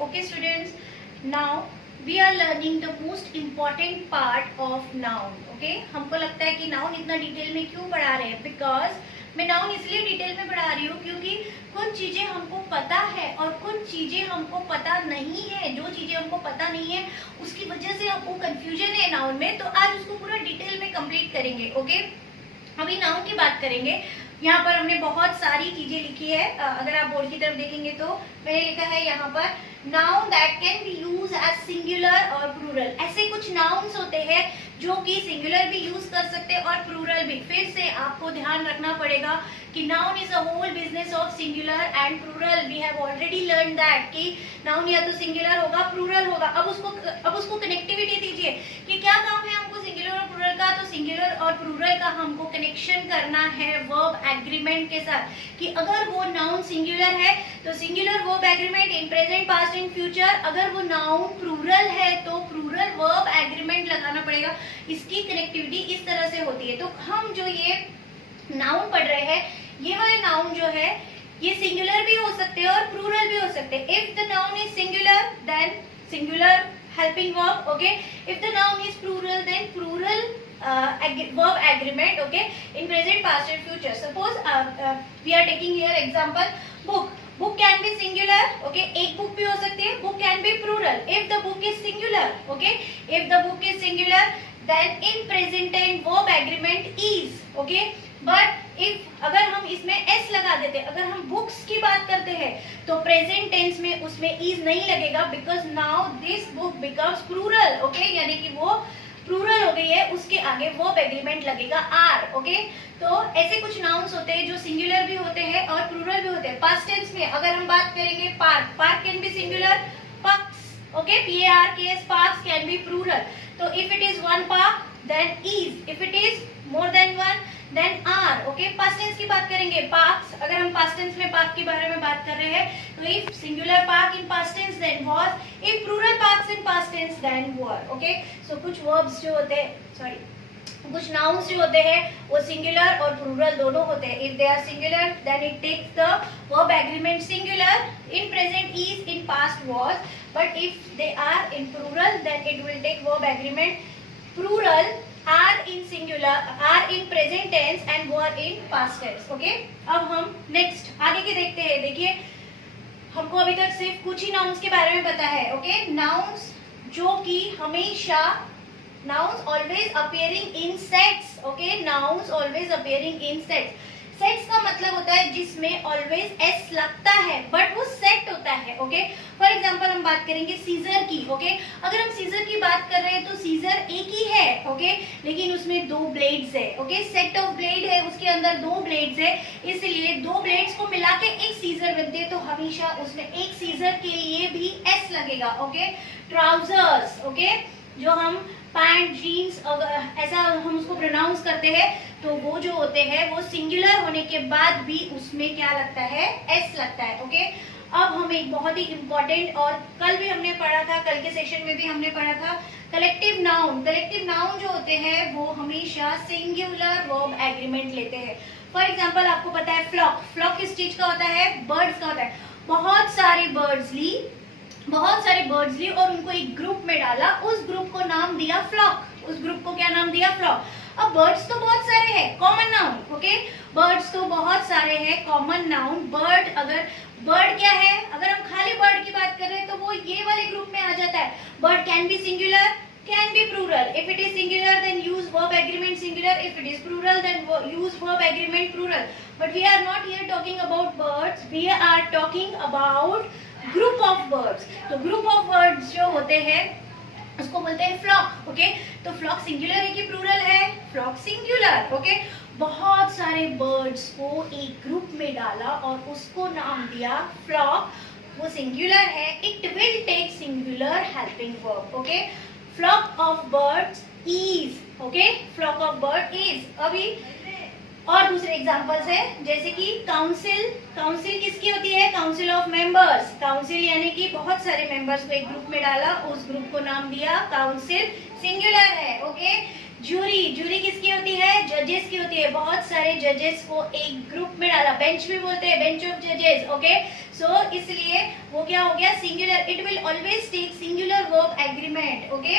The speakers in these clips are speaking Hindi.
Okay students, now we are learning the most important part of noun. Okay, हमको लगता है कि noun इतना डिटेल में क्यों पढ़ा रहे हैं, because मैं noun इसलिए डिटेल में पढ़ा रही हूँ क्योंकि कुछ चीजें हमको पता है और कुछ चीजें हमको पता नहीं है। जो चीजें हमको पता नहीं है उसकी वजह से हमको कंफ्यूजन है नाउन में, तो आज उसको पूरा डिटेल में कंप्लीट करेंगे। ओके, अभी नाउन की बात करेंगे। यहाँ पर हमने बहुत सारी चीजें लिखी है, अगर आप बोर्ड की तरफ देखेंगे तो मैंने लिखा है यहाँ पर noun that can be use as singular और प्लूरल। ऐसे कुछ नाउन्स होते हैं जो कि सिंगुलर भी यूज कर सकते हैं और प्लूरल भी। फिर से आपको ध्यान रखना पड़ेगा कि noun is a whole business of singular and plural. We have already learn that कि नाउन या तो सिंगुलर होगा प्लूरल होगा। अब उसको कनेक्टिविटी दीजिए कि क्या काम है हमको सिंगुलर और प्लूरल का। तो सिंगुलर और प्लूरल का हमको कनेक्शन करना है वर्ब एग्रीमेंट के साथ कि अगर वो नाउन सिंगुलर है तो singular verb agreement in present, past, in future. अगर वो नाउन प्लूरल है तो प्लूरल वर्ब एग्रीमेंट लगाना पड़ेगा। इसकी कनेक्टिविटी इस तरह से होती है। तो हम जो ये नाउन पढ़ रहे हैं, ये वाले नाउन जो है ये सिंगुलर भी हो सकते हैं और प्लूरल भी हो सकते हैं। If the noun is singular then singular helping verb. Okay, if the noun is plural then plural verb agreement. Okay, in present, past and future. Suppose we are taking here example book. Book can be singular. Okay, एक book भी हो सकती है। Book can be plural if the book is singular. Okay, if the book is singular then in present tense verb agreement is. Okay, but if अगर हम इसमें s लगा देते, अगर हम books की बात करते हैं तो present tense में उसमें is नहीं लगेगा because now this book becomes plural. Okay, यानी कि वो प्लूरल हो गई है, उसके आगे वर्ब एग्रीमेंट लगेगा आर। ओके, तो ऐसे कुछ नाउन्स होते हैं जो सिंगुलर भी होते हैं और प्लूरल भी होते हैं। पास्ट टेंस में अगर हम बात करेंगे park, park can be singular, parks. Okay, PARKS, parks can be plural. तो if it is one park then is, if it is more than one then are. Okay, past tense की बात करेंगे पार्क्स, अगर हम पास्ट टेंस में पार्क के बारे में बात कर रहे हैं तो if singular park in past tense then was, if plural parks in past tense then were. Okay, so कुछ वर्ब्स जो होते हैं, सॉरी, कुछ नाउन्स जो होते हैं वो सिंगुलर और प्लूरल दोनों होते हैं। If they are singular then it takes the verb agreement singular, in present is, in past was. But if they are in plural then it will take verb agreement plural, are in singular, are in present tense and were in past tense. Okay, अब हम नेक्स्ट आगे के देखते हैं। देखिए, हमको अभी तक सिर्फ कुछ ही नाउन्स के बारे में पता है। ओके, नाउन्स जो कि हमेशा, nouns always appearing in sets. Okay, nouns always appearing in sets. Sets का मतलब होता है जिसमें ऑलवेज एस लगता है बट वो सेट होता है। ओके, फॉर एग्जांपल हम बात करेंगे सीजर की। ओके, अगर हम सीजर की बात कर रहे हैं तो सीजर एक ही है। ओके, लेकिन उसमें दो ब्लेड्स है। ओके, सेट ऑफ ब्लेड है, उसके अंदर दो ब्लेड्स है, इसलिए दो ब्लेड्स को मिला के एक सीजर बनते हैं। तो हमेशा उसमें एक सीजर के लिए भी एस लगेगा। ओके, ट्राउजर्स, ओके, जो हम पैंट, जीन्स, ऐसा हम उसको प्रोनाउंस करते हैं तो वो जो होते हैं वो सिंगुलर होने के बाद भी उसमें क्या लगता है, एस लगता है। ओके, अब हम एक बहुत ही इंपॉर्टेंट, और कल भी हमने पढ़ा था, कल के सेशन में भी हमने पढ़ा था, कलेक्टिव नाउन। कलेक्टिव नाउन जो होते हैं वो हमेशा सिंगुलर वर्ब एग्रीमेंट लेते हैं। फॉर एग्जाम्पल आपको पता है फ्लॉक, फ्लॉक किस चीज का होता है, बर्ड्स का होता है। बहुत सारे बर्ड्स ली और उनको एक ग्रुप में डाला, उस ग्रुप को नाम दिया फ्लॉक। उस ग्रुप को क्या नाम दिया, फ्लॉक। अब बर्ड्स तो बहुत सारे हैं, कॉमन नाउन। ओके, बर्ड्स तो बहुत सारे हैं, कॉमन नाउन। बर्ड, अगर बर्ड क्या है, अगर हम खाली बर्ड की बात कर रहे हैं तो वो ये वाले ग्रुप में आ जाता है। Bird can be singular, can be plural. If it is singular then use verb agreement singular, if it is plural then use verb agreement plural. But we are not here talking about birds, we are talking about group of birds. तो group of birds जो होते हैं उसको बोलते हैं फ्लॉक। ओके, तो फ्लॉक सिंगुलर है कि प्लूरल है, फ्लॉक सिंगुलर। ओके, बहुत सारे बर्ड्स को एक ग्रुप में डाला और उसको नाम दिया फ्लॉक, वो सिंगुलर है। It will take singular helping verb. Okay, flock of birds is. okay, flock of bird is. अभी और दूसरे एग्जांपल्स है, जैसे कि काउंसिल। काउंसिल किसकी होती है, काउंसिल ऑफ मेंबर्स। काउंसिल यानी कि बहुत सारे मेंबर्स को एक ग्रुप में डाला, उस ग्रुप को नाम दिया काउंसिल, सिंगुलर है। ओके, जूरी, जूरी किसकी होती है? जजेस की होती है। बहुत सारे जजेस को एक ग्रुप में डाला, बेंच भी बोलते हैं, बेंच ऑफ जजेस, ओके। सो इसलिए वो क्या हो गया? Singular. It will always take singular verb agreement, okay.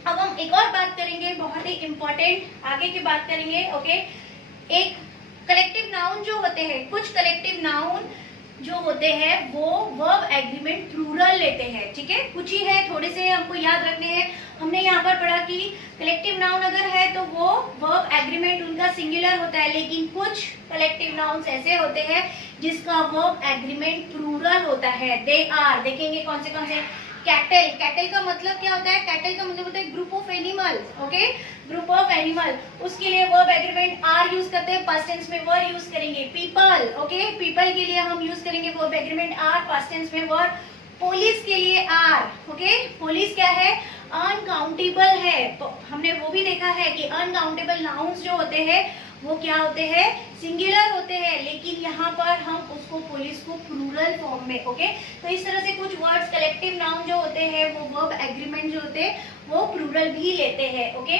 अब हम एक और बात करेंगे, बहुत ही इंपॉर्टेंट आगे की बात करेंगे, ओके। एक कलेक्टिव नाउन जो होते हैं, कुछ कलेक्टिव नाउन जो होते हैं वो वर्ब एग्रीमेंट प्लूरल लेते हैं, ठीक है। कुछ ही है, थोड़े से हमको याद रखने हैं। हमने यहाँ पर पढ़ा कि कलेक्टिव नाउन अगर है तो वो वर्ब एग्रीमेंट उनका सिंगुलर होता है, लेकिन कुछ कलेक्टिव नाउन्स ऐसे होते हैं जिसका वर्ब एग्रीमेंट प्लूरल होता है। दे आर, देखेंगे कौन से। कैटल, कैटल का मतलब क्या होता है? कैटल का मतलब होता है group of animal, okay, group of animal. उसके लिए वर्ब एग्रीमेंट आर यूज करते हैं, पास्ट टेंस में वर यूज करेंगे। पीपल, ओके, पीपल के लिए हम यूज करेंगे verb agreement are, past tense में वर। पुलिस के लिए आर, ओके। पुलिस क्या है? अनकाउंटेबल है। तो हमने वो भी देखा है कि अनकाउंटेबल नाउन्स जो होते हैं वो क्या होते हैं? सिंगुलर होते हैं, लेकिन यहाँ पर हम उसको पुलिस को प्लूरल फॉर्म में, ओके। तो इस तरह से कुछ वर्ड्स कलेक्टिव नाउन जो होते हैं वो वर्ब एग्रीमेंट जो होते हैं वो प्लूरल भी लेते हैं, ओके।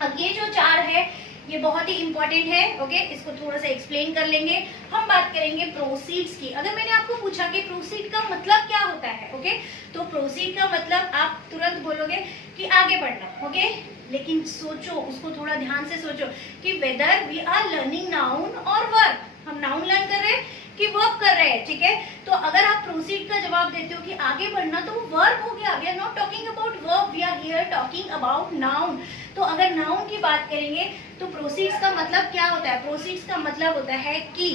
अब ये जो चार है ये बहुत ही इंपॉर्टेंट है, ओके। इसको थोड़ा सा एक्सप्लेन कर लेंगे। हम बात करेंगे प्रोसीड्स की। अगर मैंने आपको पूछा कि प्रोसीड का मतलब क्या होता है, ओके, तो प्रोसीड का मतलब आप तुरंत बोलोगे कि आगे बढ़ना, ओके। लेकिन सोचो, उसको थोड़ा ध्यान से सोचो कि whether we are learning noun और वर्ब, हम नाउन लर्न कर रहे हैं कि वर्ब कर रहे हैं, ठीक है। तो अगर आप प्रोसीड का जवाब देते हो कि आगे बढ़ना, तो वो वर्ब हो गया। We are not talking about verb, we are here talking about noun. तो अगर नाउन की बात करेंगे तो प्रोसीड्स का मतलब क्या होता है? प्रोसीड्स का मतलब होता है कि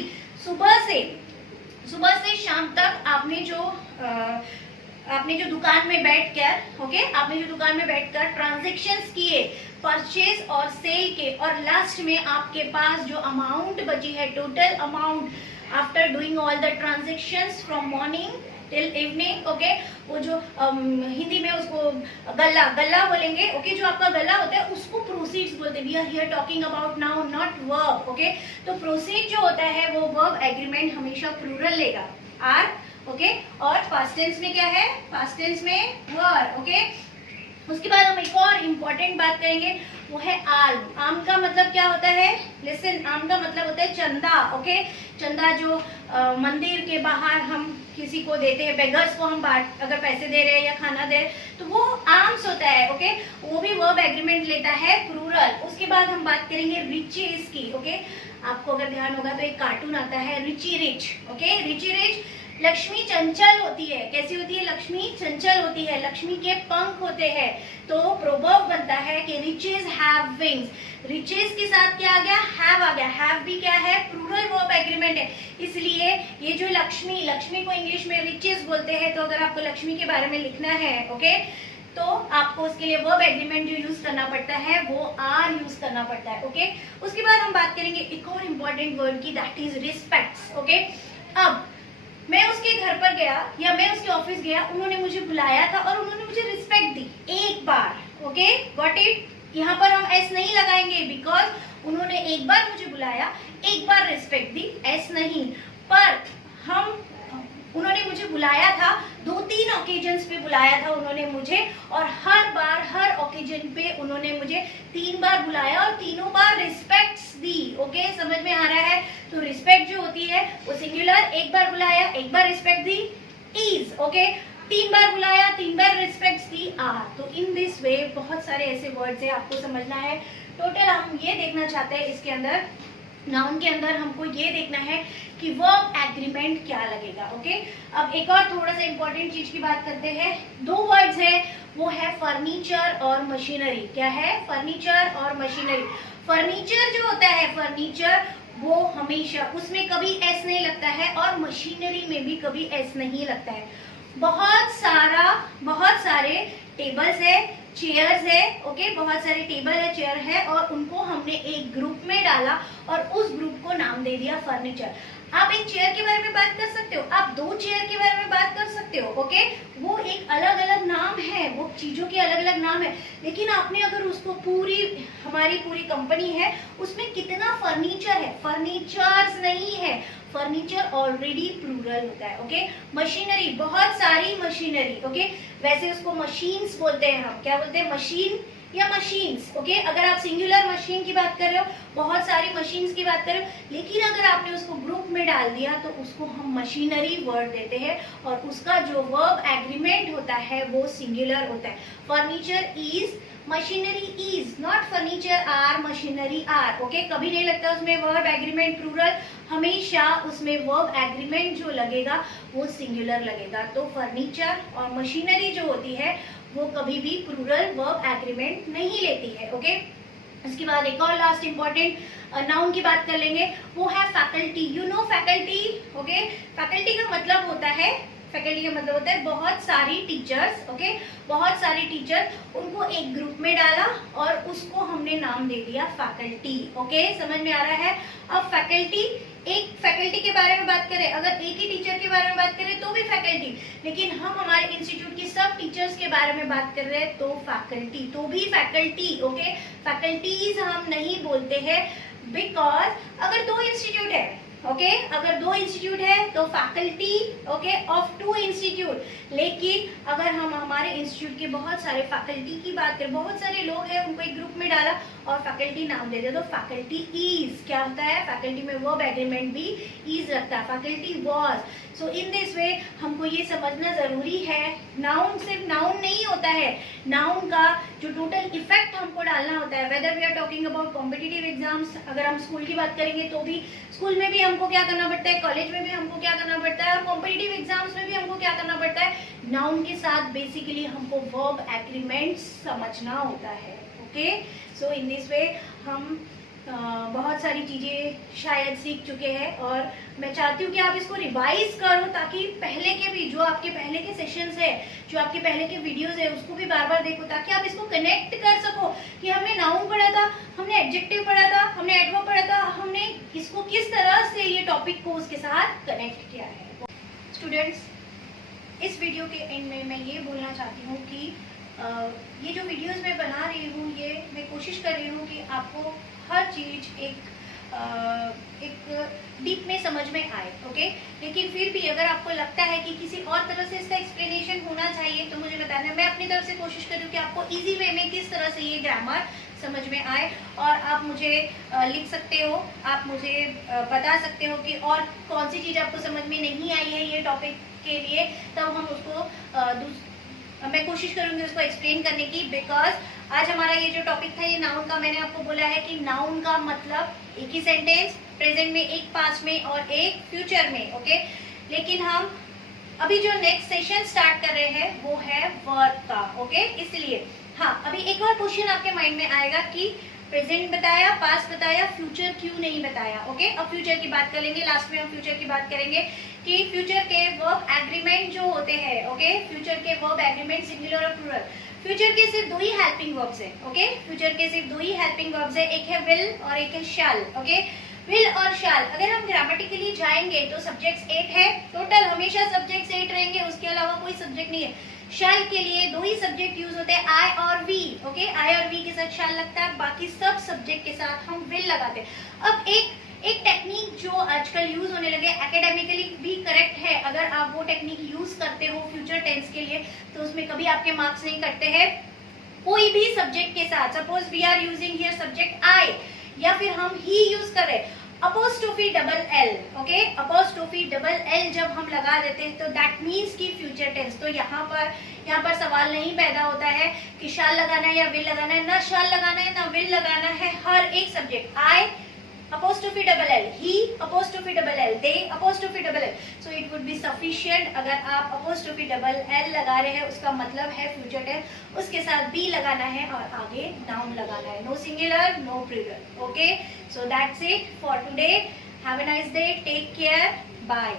सुबह से शाम तक आपने जो दुकान में बैठकर, ओके, आपने जो दुकान में बैठकर ट्रांजैक्शंस किए, परचेज और सेल के, और लास्ट में आपके पास जो अमाउंट बची है, total amount after doing all the transactions from morning till evening, okay. वो जो हिंदी में उसको गल्ला बोलेंगे, ओके। जो आपका गल्ला होता है उसको प्रोसीड्स बोलते हैं। We are here talking about noun, not verb, okay. तो प्रोसीड जो होता है वो वर्ब एग्रीमेंट हमेशा प्लूरल लेगा, आर, ओके। और पास्ट टेंस में क्या है? पास्ट टेंस में वर, ओके। उसके बाद हम एक और इम्पोर्टेंट बात करेंगे, वो है आल्म। आम का मतलब क्या होता है? लिसन, आम का मतलब होता है चंदा, ओके। चंदा जो मंदिर के बाहर हम किसी को देते हैं, बेगर्स को हम अगर पैसे दे रहे हैं या खाना दे रहे, तो वो आर्म्स होता है, ओके। वो भी वर्ब एग्रीमेंट लेता है प्लूरल। उसके बाद हम बात करेंगे रिचेस की, ओके। आपको अगर ध्यान होगा तो एक कार्टून आता है Richie Rich, okay. Richie Rich, Lakshmi चंचल होती है। कैसी होती है? लक्ष्मी चंचल होती है, लक्ष्मी के पंख होते हैं। तो प्रोवर्ब बनता है कि रिचेस हैव विंग्स। रिचेस के साथ क्या आ गया? हैव आ गया। हैव भी क्या है? प्लूरल वर्ब एग्रीमेंट है। इसलिए ये जो लक्ष्मी को इंग्लिश में रिचेस बोलते हैं। तो अगर आपको लक्ष्मी के बारे में लिखना है, ओके, तो आपको उसके लिए वर्ब एग्रीमेंट जो यूज करना पड़ता है वो आर यूज करना पड़ता है, ओके। उसके बाद हम बात करेंगे एक और इम्पोर्टेंट वर्ड की, दैट इज रिस्पेक्ट्स, ओके। अब मैं उसके घर पर गया या मैं उसके ऑफिस गया, उन्होंने मुझे बुलाया था और उन्होंने मुझे रिस्पेक्ट दी एक बार, ओके, गॉट इट। यहाँ पर हम एस नहीं लगाएंगे बिकॉज उन्होंने एक बार मुझे बुलाया, एक बार रिस्पेक्ट दी, एस नहीं। पर उन्होंने मुझे बुलाया था, 2-3 ओकेजन्स पे बुलाया था उन्होंने मुझे, और हर ओकेजन पे उन्होंने मुझे 3 बार बुलाया और तीनों बार रिस्पेक्ट्स दी, ओके। समझ में आ रहा है? तो रिस्पेक्ट जो होती है वो सिंगुलर, एक बार बुलाया, एक बार रिस्पेक्ट दी, इज, ओके। 3 बार बुलाया, 3 बार रिस्पेक्ट्स दी, आर। तो इन दिस वे बहुत सारे ऐसे वर्ड्स है, आपको समझना है। टोटल हम ये देखना चाहते हैं इसके अंदर, नाउन के अंदर हमको ये देखना है कि वर्ब एग्रीमेंट क्या लगेगा, ओके। अब एक और थोड़ा सा इंपॉर्टेंट चीज की बात करते हैं। 2 वर्ड्स है, वो है फर्नीचर और मशीनरी। क्या है? फर्नीचर और मशीनरी। फर्नीचर जो होता है, फर्नीचर, वो हमेशा उसमें कभी एस नहीं लगता है, और मशीनरी में भी कभी एस नहीं लगता है। बहुत सारे टेबल्स है, चेयर्स है, ओके। बहुत सारे टेबल है, चेयर है, और उनको हमने एक ग्रुप में डाला और उस ग्रुप को नाम दे दिया फर्नीचर। आप एक चेयर के बारे में बात कर सकते हो, आप 2 चेयर के बारे में बात कर सकते हो, ओके। वो एक अलग अलग नाम है, वो चीजों के अलग अलग नाम है, लेकिन आपने अगर उसको हमारी पूरी कंपनी है, उसमें कितना फर्नीचर है, फर्नीचर्स नहीं है, फर्नीचर ऑलरेडी प्लूरल होता है, ओके। मशीनरी, बहुत सारी मशीनरी, ओके। वैसे उसको मशीन्स बोलते हैं, हम क्या बोलते हैं? मशीन या मशीन्स, ओके। अगर आप सिंगुलर मशीन की बात कर रहे हो, बहुत सारी मशीन्स की बात कर रहे हो, लेकिन अगर आपने उसको ग्रुप में डाल दिया तो उसको हम मशीनरी वर्ड देते हैं और उसका जो वर्ब एग्रीमेंट होता है वो सिंगुलर होता है। Furniture is, machinery is, not furniture are, machinery are, okay. कभी नहीं लगता उसमें वर्ब एग्रीमेंट प्लूरल, हमेशा उसमें वर्ब एग्रीमेंट जो लगेगा वो सिंगुलर लगेगा। तो फर्नीचर और मशीनरी जो होती है वो कभी भी प्लूरल वर्ब एग्रीमेंट नहीं लेती है, ओके। इसके बाद एक और लास्ट इंपॉर्टेंट नाउन की बात कर लेंगे, वो है faculty. You know faculty, okay. Faculty का मतलब होता है, फैकल्टी का मतलब होता है बहुत सारी टीचर्स, ओके। बहुत सारी टीचर, उनको एक ग्रुप में डाला और उसको हमने नाम दे दिया फैकल्टी, ओके। समझ में आ रहा है? अब फैकल्टी, एक फैकल्टी के बारे में बात करें, अगर एक ही टीचर के बारे में बात करें तो भी फैकल्टी, लेकिन हम हमारे इंस्टीट्यूट की सब टीचर्स के बारे में बात कर रहे हैं तो फैकल्टी, तो भी फैकल्टी, ओके। फैकल्टीज हम नहीं बोलते हैं, बिकॉज अगर दो इंस्टीट्यूट है, ओके, अगर दो इंस्टीट्यूट है तो faculty, okay, of two institute. लेकिन अगर हम हमारे इंस्टीट्यूट के बहुत सारे फैकल्टी की बात करें, बहुत सारे लोग हैं, उनको एक ग्रुप में डाला और फैकल्टी नाम दे दे तो फैकल्टी इज क्या होता है, फैकल्टी में वर्ब एग्रीमेंट भी इज रखता है, faculty was. So in this way हमको ये समझना जरूरी है, नाउन सिर्फ नाउन नहीं होता है, नाउन का जो टोटल इफेक्ट हमको डालना होता है। Whether we are talking about competitive exams, अगर हम स्कूल की बात करेंगे तो भी स्कूल में भी हमको क्या करना पड़ता है, कॉलेज में भी हमको क्या करना पड़ता है, और कॉम्पिटिटिव एग्जाम्स में भी हमको क्या करना पड़ता है, नाउन के साथ बेसिकली हमको वर्ब एग्रीमेंट समझना होता है, okay. So in this way हम बहुत सारी चीज़ें शायद सीख चुके हैं और मैं चाहती हूँ कि आप इसको रिवाइज करो ताकि पहले के भी जो आपके पहले के सेशंस है, जो आपके पहले के वीडियोस है, उसको भी बार बार देखो ताकि आप इसको कनेक्ट कर सको कि हमने नाउन पढ़ा था, हमने एडजेक्टिव पढ़ा था, हमने एडवर्ब पढ़ा था, हमने इसको किस तरह से ये टॉपिक को उसके साथ कनेक्ट किया है। स्टूडेंट्स, इस वीडियो के एंड में मैं ये बोलना चाहती हूँ कि ये जो वीडियोस मैं बना रही हूँ, ये मैं कोशिश कर रही हूँ कि आपको हर चीज़ एक डीप में समझ में आए, ओके। लेकिन फिर भी अगर आपको लगता है कि किसी और तरह से इसका एक्सप्लेनेशन होना चाहिए तो मुझे बताना। मैं अपनी तरफ से कोशिश कर रही हूँ कि आपको इजी वे में किस तरह से ये ग्रामर समझ में आए, और आप मुझे लिख सकते हो, आप मुझे बता सकते हो कि और कौन सी चीज़ आपको समझ में नहीं आई है ये टॉपिक के लिए, तब हम उसको मैं कोशिश करूंगी उसको एक्सप्लेन करने की। बिकॉज आज हमारा ये जो टॉपिक था ये नाउन का, मैंने आपको बोला है कि नाउन का मतलब एक ही सेंटेंस, प्रेजेंट में, एक पास्ट में और एक फ्यूचर में, ओके। लेकिन हम अभी जो नेक्स्ट सेशन स्टार्ट कर रहे हैं वो है वर्ब का, ओके। इसलिए हाँ, अभी एक और क्वेश्चन आपके माइंड में आएगा कि प्रेजेंट बताया, पास्ट बताया, फ्यूचर क्यों नहीं बताया, ओके। अब फ्यूचर की बात कर लेंगे, लास्ट में हम फ्यूचर की बात करेंगे कि फ्यूचर के वर्ब एग्रीमेंट जो होते हैं, ओके। फ्यूचर के वर्ब एग्रीमेंट सिंगुलर और प्लूरल। फ्यूचर के सिर्फ दो ही हेल्पिंग वर्ब्स है, ओके। फ्यूचर के सिर्फ दो ही हेल्पिंग वर्ब्स है, एक है विल और एक है शैल, ओके। विल और शैल, अगर हम ग्रामेटिकली जाएंगे तो सब्जेक्ट्स 8 है टोटल, हमेशा सब्जेक्ट्स 8 रहेंगे, उसके अलावा कोई सब्जेक्ट नहीं है। शैल के लिए दो ही सब्जेक्ट यूज होते हैं, आई और वी, ओके। आई और वी के साथ शैल लगता है, बाकी सब सब्जेक्ट के साथ हम विल लगाते हैं। अब एक टेक्निक जो आजकल यूज होने लगे, एकेडमिकली भी करेक्ट है, अगर आप वो टेक्निक यूज करते हो फ्यूचर टेंस के लिए तो उसमें कभी आपके मार्क्स नहीं कटते हैं। कोई भी सब्जेक्ट के साथ, suppose we are using here subject I, या फिर हम ही यूज कर रहे apostrophe double L, okay. Apostrophe double L जब हम लगा देते हैं तो दैट मीन्स की फ्यूचर टेंस। तो यहाँ पर सवाल नहीं पैदा होता है कि शाल लगाना है या विल लगाना है, ना शाल लगाना है ना विल लगाना है। हर एक subject I apostrophe double L, he apostrophe double L, they apostrophe double L, so it would be sufficient। अगर आप apostrophe double L लगा रहे हैं उसका मतलब है फ्यूचर टेंस, उसके साथ be लगाना है और आगे noun लगाना है, no singular no plural, okay। So that's it for today, have a nice day, take care, bye।